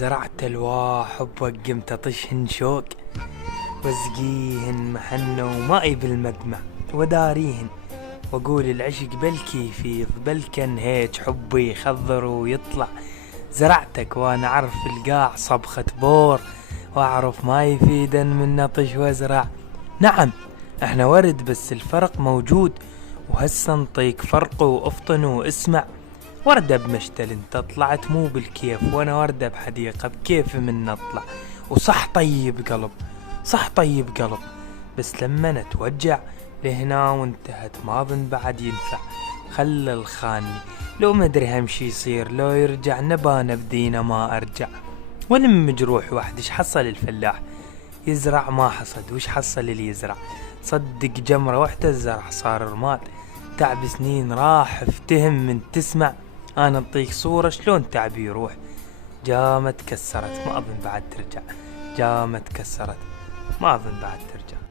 زرعت الواح وبوقمت طشهن شوق، واسقيهن محنة ومائي بالمدمع وداريهن، واقول العشق بالكيف يفضل كان هيج حبي يخضر ويطلع. زرعتك وانا اعرف القاع صبخة بور، واعرف ما يفيدن من نطش وازرع. نعم احنا ورد بس الفرق موجود، وهسه نطيك فرق وافطن واسمع. وردة بمشتل انت طلعت مو بالكيف، وانا وردة بحديقة بكيف من نطلع. وصح طيب قلب، صح طيب قلب، بس لما نتوجع لهنا وانتهت ما ظن بعد ينفع. خلى الخاني لو مدري همشي يصير، لو يرجع نبانا بدينا ما ارجع. ولم مجروح واحد ايش حصل الفلاح؟ يزرع ما حصد، وش حصل اللي يزرع؟ صدق جمرة واحدة الزرع صار رماد. تعب سنين راح افتهم من تسمع. انا انطيك صورة شلون تعبي يروح. جامت كسرت ما اظن بعد ترجع، جامت كسرت ما اظن بعد ترجع.